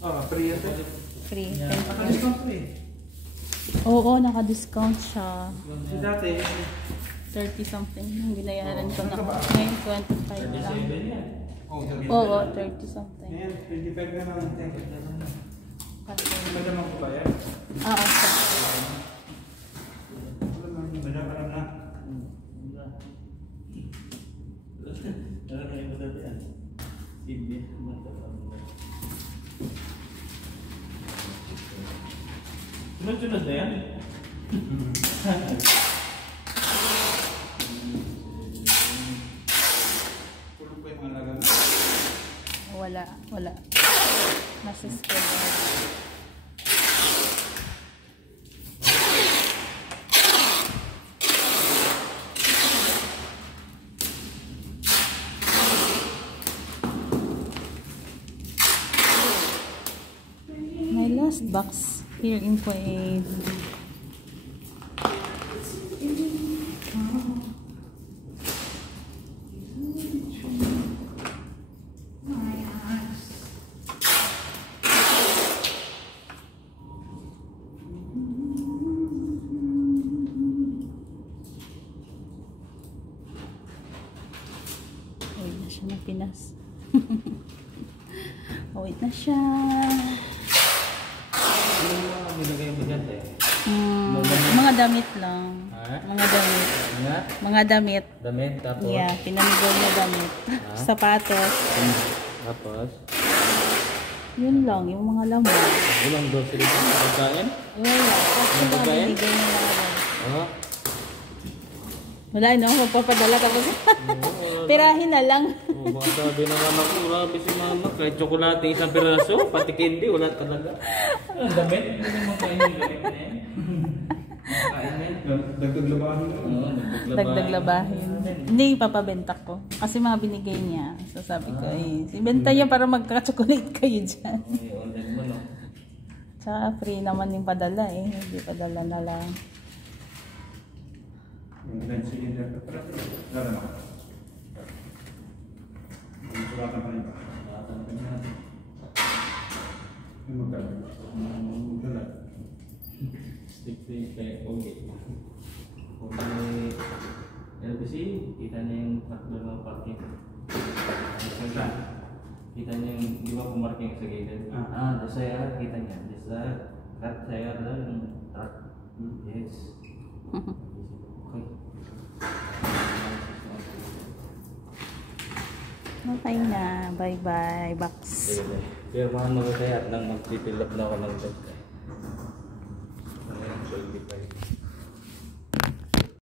Oh, free ito. Free. Naka-discount free. Oo, naka-discount siya. Dati, 30 something yung binayaran ko na. Ngayon 25 lang. Oo, 30 something. ngayon, 25 na lang. Madam ako ba yan? Oo, sir. Madam na. Sunod-sunod na yan? Pulong pa yung mga lagang. Wala. Nasa schedule. My last box here in Kuwait. Uwi na siya ng Pinas. Uwi na siya. Nilagay mo dyan eh. Mga damit lang. Ha? Mga damit. Nga? Mga damit. Damit, tapos? Yeah, pinamigay niya damit. Sapatos. Tapos? Yun lang, yung mga laman. Ilang grocery pa? Pagkain? Wala. Kasi mga Pagkain? binigay niya lang. Oo. Wala, no? Magpapadala tapos. Pirahin na lang. Oh, baka sabi ng anak ko, grabe si mama. Kahit tsokolate isang piraso, pati candy, wala talaga. Ang damit? Hindi naman kain yung damit na yan. Dagdag labahin mo. Dagdag labahin. Hindi, papabenta ko. Kasi mga binigay niya. So sabi ko, ibenta niya para magka-chocolate kayo dyan. Ay, online mo, no? Tsaka free naman yung padala eh. Hindi padala na lang. Yung lunch cylinder. Lala na. Sulatan pa rin ba? Yung magkala. Stick to yung kay Oge. Oge LBC, kita niya yung takbo ng parking. Kita niya yung, di ba pumarking sa gilid? Doon saya, kita niya. Doon sa cut saya doon yung truck. Yes. Okay. Okay na. Bye-bye. Box. Pero mahal mo kaya at nang mag-fill up na ako ng bag.